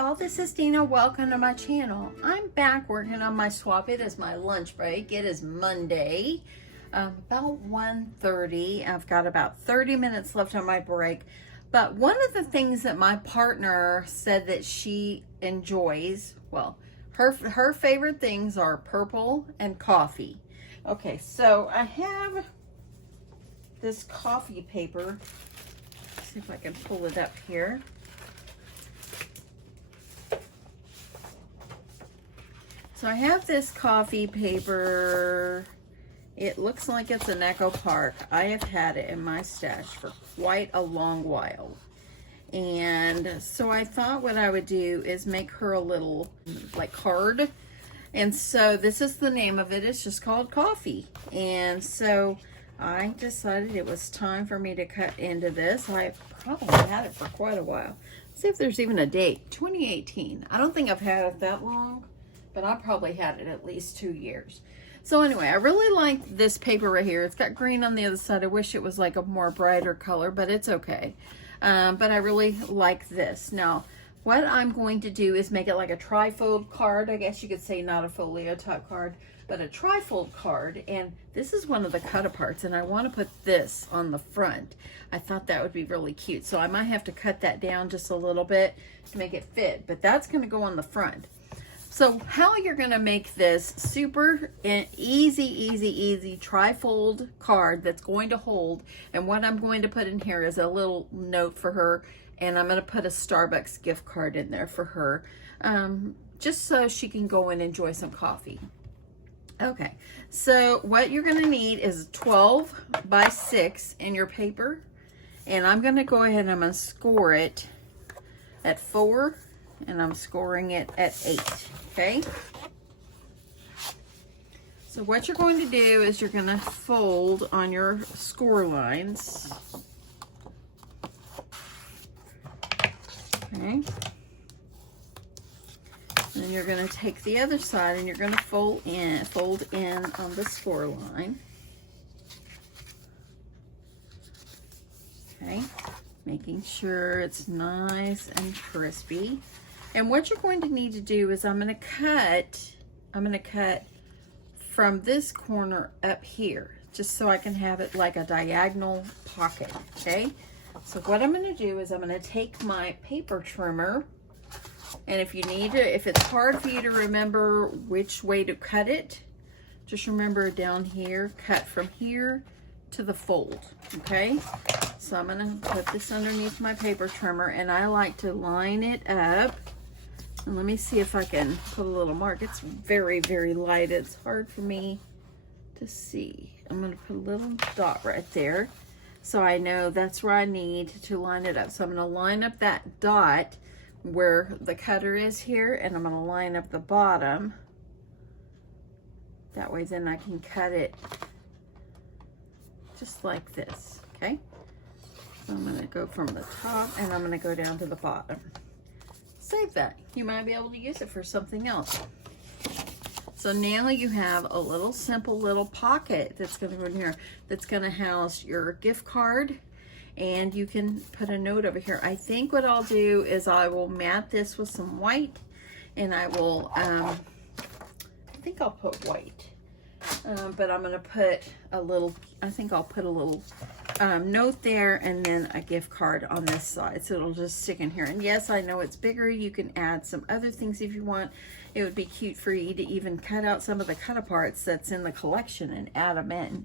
y'all, this is Dina. Welcome to my channel. I'm back working on my swap. It is my lunch break. It is Monday, about 1:30. I've got about 30 minutes left on my break. But one of the things that my partner said that she enjoys, well, her favorite things are purple and coffee. Okay, so I have this coffee paper. Let's see if I can pull it up here. So I have this coffee paper. It looks like it's an Echo Park. I have had it in my stash for quite a long while. And so I thought what I would do is make her a little like card. And so this is the name of it. It's just called Coffee. And so I decided it was time for me to cut into this. I probably had it for quite a while. Let's see if there's even a date. 2018. I don't think I've had it that long, but I probably had it at least 2 years. So anyway, I really like this paper right here. It's got green on the other side. I wish it was like a more brighter color, but it's okay. But I really like this. Now, what I'm going to do is make it like a trifold card. I guess you could say not a folio type card, but a trifold card. And this is one of the cut aparts, and I want to put this on the front. I thought that would be really cute. So I might have to cut that down just a little bit to make it fit, but that's going to go on the front. So how you're going to make this super easy trifold card that's going to hold, and what I'm going to put in here is a little note for her, and I'm going to put a Starbucks gift card in there for her, just so she can go and enjoy some coffee. Okay, so what you're going to need is 12 by 6 in your paper, and I'm going to go ahead and I'm going to score it at 4, and I'm scoring it at 8, okay? So what you're going to do is you're going to fold on your score lines, okay? And then you're going to take the other side and you're going to fold in on the score line, okay? Making sure it's nice and crispy. And what you're going to need to do is I'm going to cut from this corner up here, just so I can have it like a diagonal pocket, okay? So what I'm going to do is I'm going to take my paper trimmer, and if it's hard for you to remember which way to cut it, just remember down here, cut from here to the fold, okay? So I'm going to put this underneath my paper trimmer, and I like to line it up. And let me see if I can put a little mark. It's very light. It's hard for me to see. I'm going to put a little dot right there, so I know that's where I need to line it up. So I'm going to line up that dot where the cutter is here, and I'm going to line up the bottom. That way then I can cut it just like this, okay? So I'm going to go from the top, and I'm going to go down to the bottom. Save that. You might be able to use it for something else. So now you have a little simple little pocket that's going to go in here, that's going to house your gift card, and you can put a note over here. I think what I'll do is I will mat this with some white, and I will I think I'll put white, but I'm going to put a little, I think I'll put a little note there, and then a gift card on this side, so it'll just stick in here. And yes, I know it's bigger. You can add some other things if you want. It would be cute for you to even cut out some of the cut aparts that's in the collection and add them in.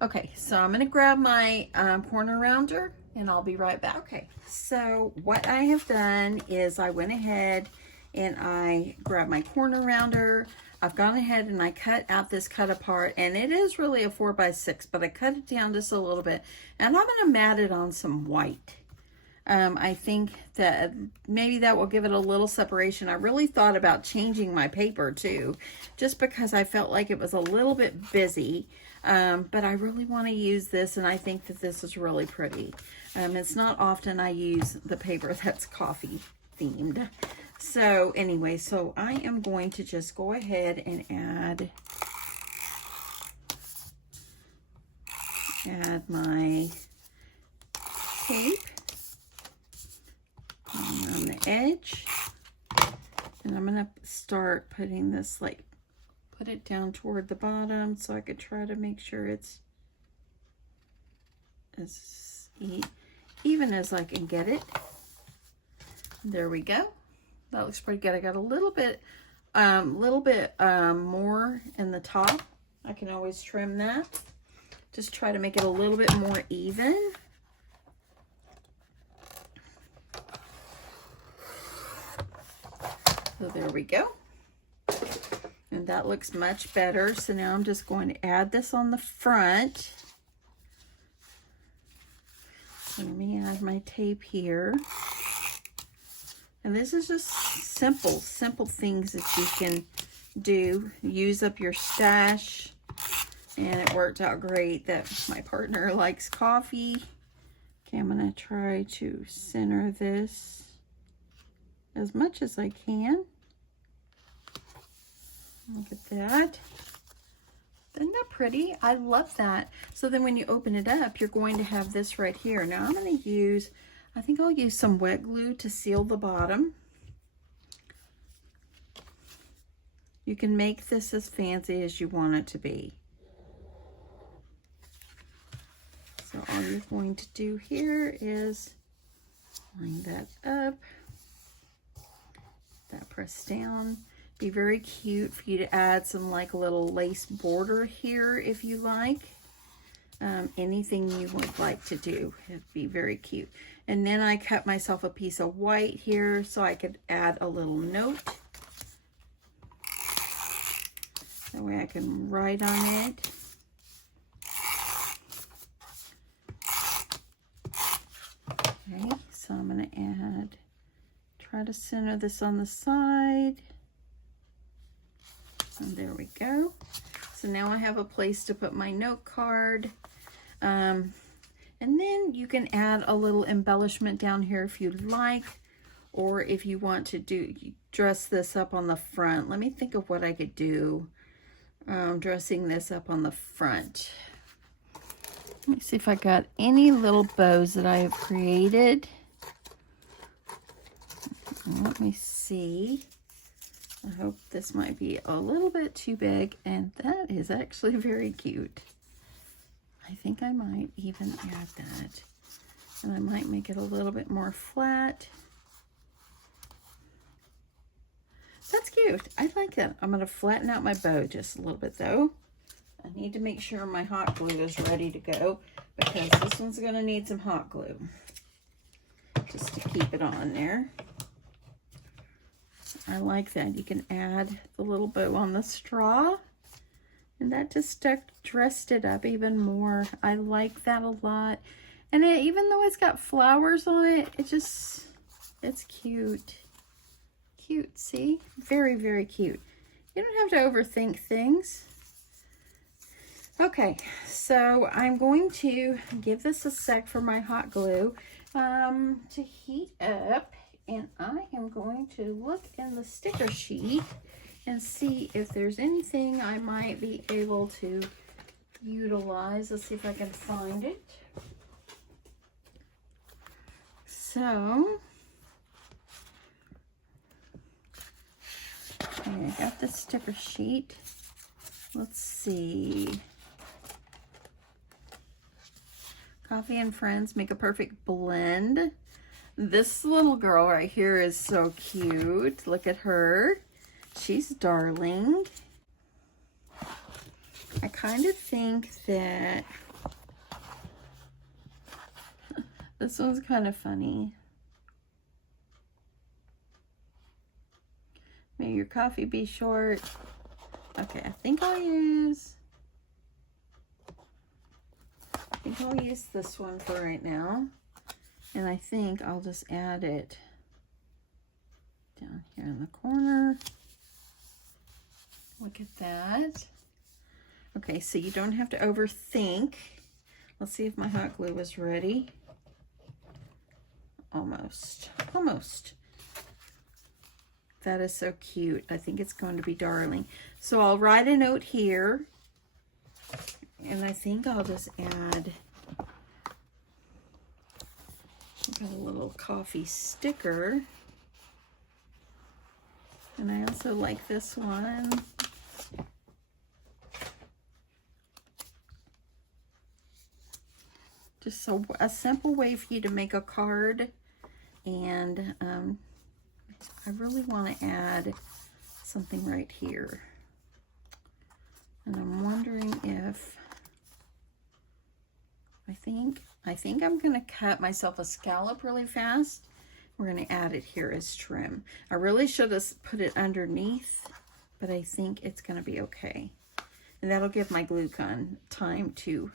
Okay, so I'm going to grab my corner rounder, and I'll be right back. Okay, so what I have done is I went ahead and I grabbed my corner rounder. I've gone ahead and I cut out this cut apart, and it is really a 4 by 6, but I cut it down just a little bit, and I'm going to mat it on some white. I think that maybe that will give it a little separation. I really thought about changing my paper too, just because I felt like it was a little bit busy, but I really want to use this, and I think that this is really pretty. It's not often I use the paper that's coffee themed. So anyway, so I am going to just go ahead and add my tape on the edge. And I'm gonna start putting this, like, put it down toward the bottom so I could try to make sure it's as even as I can get it. There we go. That looks pretty good. I got a little bit more in the top. I can always trim that. Just try to make it a little bit more even. So there we go. And that looks much better. So now I'm just going to add this on the front. So let me add my tape here. And this is just simple things that you can do. Use up your stash. And it worked out great that my partner likes coffee. Okay, I'm going to try to center this as much as I can. Look at that. Isn't that pretty? I love that. So then when you open it up, you're going to have this right here. Now I'm going to use, I think I'll use some wet glue to seal the bottom. You can make this as fancy as you want it to be. So all you're going to do here is line that up, that press down. Be very cute for you to add some like a little lace border here if you like. Anything you would like to do, it'd be very cute. And then I cut myself a piece of white here so I could add a little note. That way I can write on it. Okay, so I'm going to try to center this on the side. And there we go. So now I have a place to put my note card. And then you can add a little embellishment down here if you'd like, or if you want to dress this up on the front. Let me think of what I could do dressing this up on the front. Let me see if I got any little bows that I have created. Let me see. I hope this might be a little bit too big, and that is actually very cute. I think I might even add that. And I might make it a little bit more flat. That's cute. I like that. I'm going to flatten out my bow just a little bit though. I need to make sure my hot glue is ready to go because this one's going to need some hot glue just to keep it on there. I like that. You can add the little bow on the straw, and that just dressed it up even more. I like that a lot. And even though it's got flowers on it, it's cute. Cute, see? Very, very cute. You don't have to overthink things. Okay, so I'm going to give this a sec for my hot glue to heat up. And I am going to look in the sticker sheet and see if there's anything I might be able to utilize. Let's see if I can find it. So, okay, I got the sticker sheet. Let's see. Coffee and friends make a perfect blend. This little girl right here is so cute. Look at her. She's darling. I kind of think that this one's kind of funny. May your coffee be short. Okay, I think I'll use this one for right now. And I think I'll just add it down here in the corner. Look at that. Okay, so you don't have to overthink. Let's see if my hot glue is ready. Almost. That is so cute. I think it's going to be darling. So I'll write a note here. And I think I'll just add a little coffee sticker. And I also like this one. Just so a simple way for you to make a card. And I really want to add something right here. And I'm wondering if I think I'm going to cut myself a scallop really fast. We're going to add it here as trim. I really should have put it underneath, but I think it's going to be okay. And that'll give my glue gun time to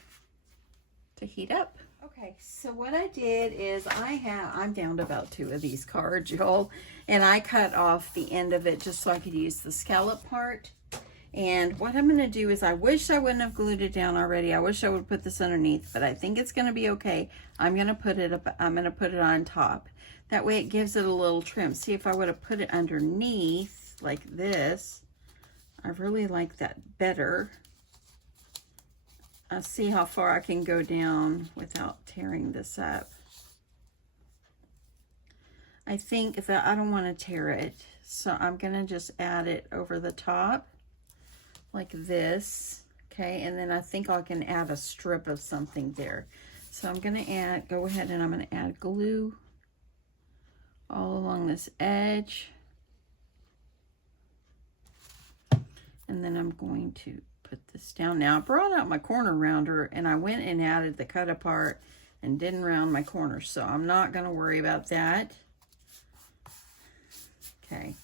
heat up. Okay, so what I did is I'm down to about 2 of these cards, y'all, and I cut off the end of it just so I could use the scallop part. And what I'm going to do is, I wish I wouldn't have glued it down already. I wish I would put this underneath, but I think it's going to be okay. I'm going to put it on top. That way it gives it a little trim. See, if I would have put it underneath like this, I really like that better. I'll see how far I can go down without tearing this up. I think that I don't want to tear it, so I'm going to just add it over the top like this. Okay, and then I think I can add a strip of something there. So I'm going to go ahead and I'm going to add glue all along this edge. And then I'm going to put this down. Now I brought out my corner rounder and I went and added the cut apart and didn't round my corners, so I'm not going to worry about that. Okay,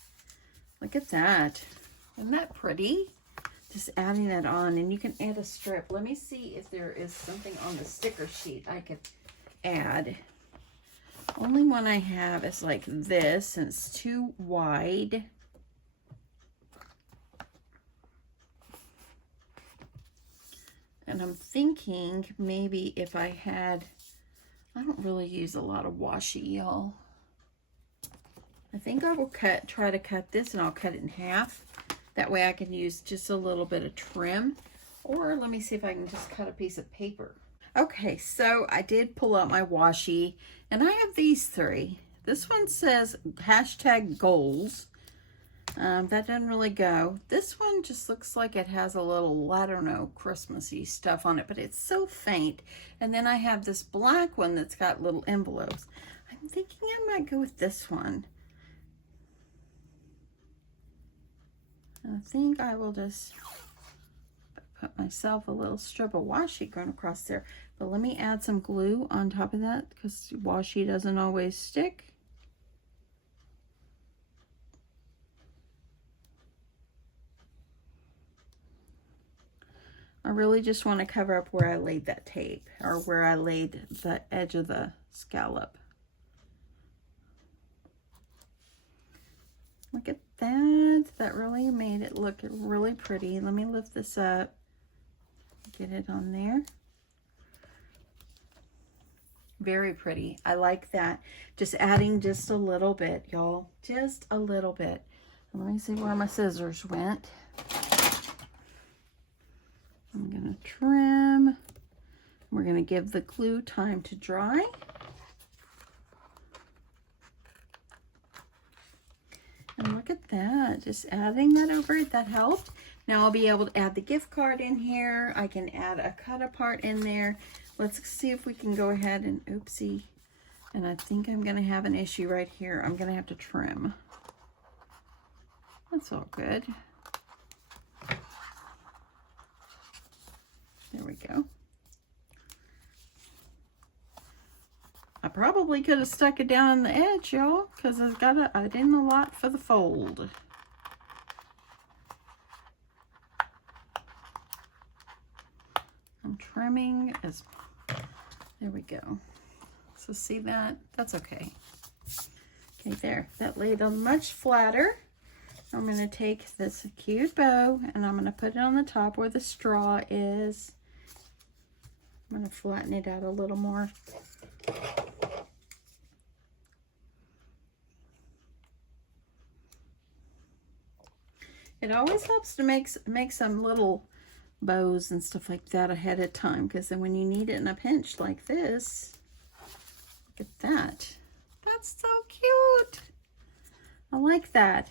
look at that. Isn't that pretty? Just adding that on, and you can add a strip. Let me see if there is something on the sticker sheet I could add. Only one I have is like this, and it's too wide. And I'm thinking maybe if I don't really use a lot of washi, y'all. I think I will try to cut this, and I'll cut it in half. That way I can use just a little bit of trim. Or let me see if I can just cut a piece of paper. Okay, so I did pull out my washi, and I have these 3. This one says #goals. That doesn't really go. This one just looks like it has a little, I don't know, Christmassy stuff on it, but it's so faint. And then I have this black one that's got little envelopes. I'm thinking I might go with this one. I think I will just put myself a little strip of washi going across there. But let me add some glue on top of that, because washi doesn't always stick. I really just want to cover up where I laid that tape, or where I laid the edge of the scallop. Look at that. That really made it look really pretty. Let me lift this up. Get it on there. Very pretty. I like that. Just adding just a little bit, y'all. Just a little bit. Let me see where my scissors went. I'm going to trim. We're going to give the glue time to dry. And look at that, just adding that over it, that helped. Now I'll be able to add the gift card in here. I can add a cut apart in there. Let's see if we can go ahead and, oopsie. And I think I'm gonna have an issue right here. I'm gonna have to trim. That's all good. There we go. I probably could have stuck it down on the edge, y'all, because I didn't a lot for the fold. I'm trimming as, there we go. So see that? That's okay. Okay, there. That laid on much flatter. I'm going to take this cute bow and I'm going to put it on the top where the straw is. I'm going to flatten it out a little more. It always helps to make some little bows and stuff like that ahead of time, because then when you need it in a pinch like this, look at that. That's so cute. I like that.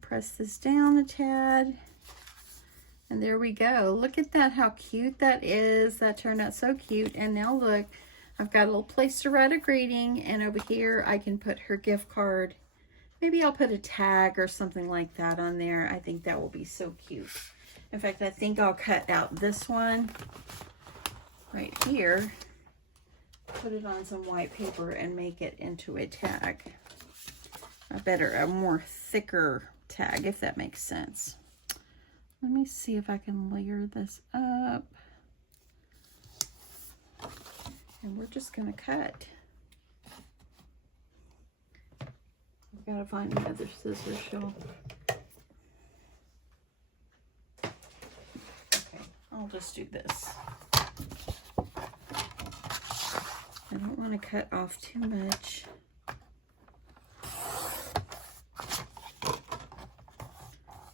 Press this down a tad. And there we go. Look at that, how cute that is. That turned out so cute. And now look, I've got a little place to write a greeting, and over here I can put her gift card. Maybe I'll put a tag or something like that on there. I think that will be so cute. In fact, I think I'll cut out this one right here, put it on some white paper and make it into a tag. A more thicker tag, if that makes sense. Let me see if I can layer this up. And we're just gonna cut. I've got to find another scissors, She'll. Okay, I'll just do this. I don't want to cut off too much.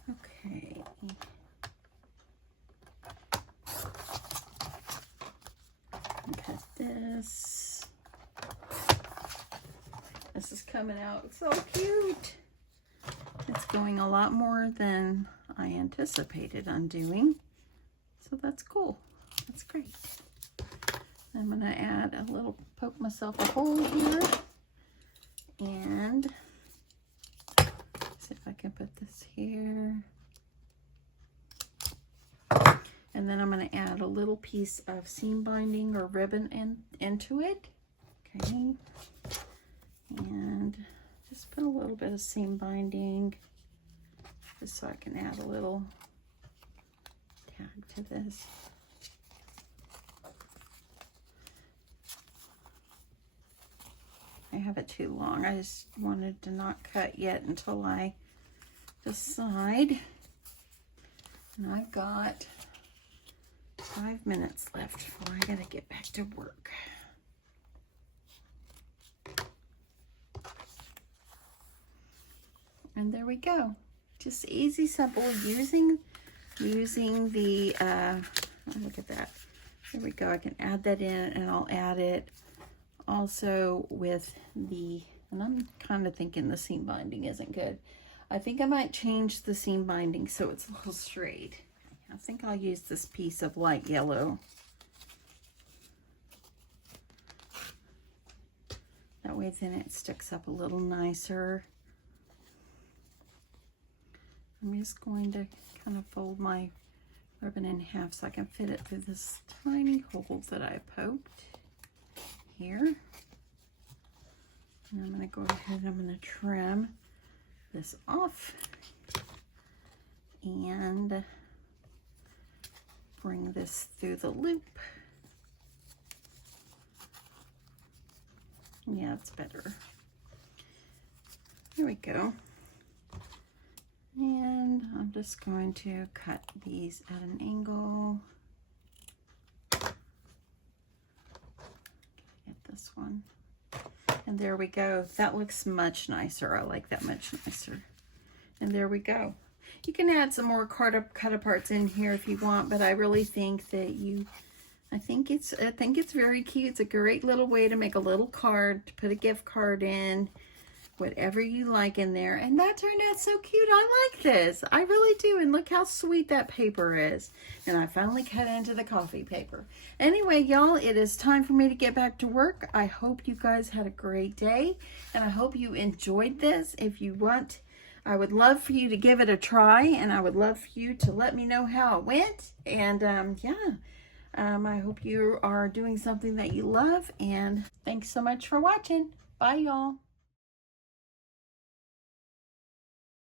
Okay. Cut this. This is coming out so cute. It's going a lot more than I anticipated on doing. So that's cool. That's great. I'm going to add a little, poke myself a hole here. And see if I can put this here. And then I'm going to add a little piece of seam binding or ribbon into it. Okay. And just put a little bit of seam binding just so I can add a little tag to this. I have it too long. I just wanted to not cut yet until I decide. And I've got 5 minutes left before I gotta get back to work. And there we go. Just easy, simple, using the, look at that. There we go. I can add that in, and I'll add it also with the, and I'm kind of thinking the seam binding isn't good. I think I might change the seam binding so it's a little straight. I think I'll use this piece of light yellow. That way then it sticks up a little nicer. I'm just going to kind of fold my ribbon in half so I can fit it through this tiny hole that I poked here. And I'm going to go ahead and I'm going to trim this off and bring this through the loop. Yeah, it's better. There we go. And I'm just going to cut these at an angle. Get this one. And there we go. That looks much nicer. I like that much nicer. And there we go. You can add some more cut aparts in here if you want, but I really think that I think it's very cute. It's a great little way to make a little card, to put a gift card in, whatever you like in there. And that turned out so cute. I like this. I really do. And look how sweet that paper is. And I finally cut into the coffee paper. Anyway, y'all, it is time for me to get back to work. I hope you guys had a great day, and I hope you enjoyed this. If you want, I would love for you to give it a try, and I would love for you to let me know how it went. And I hope you are doing something that you love, and thanks so much for watching. Bye, y'all.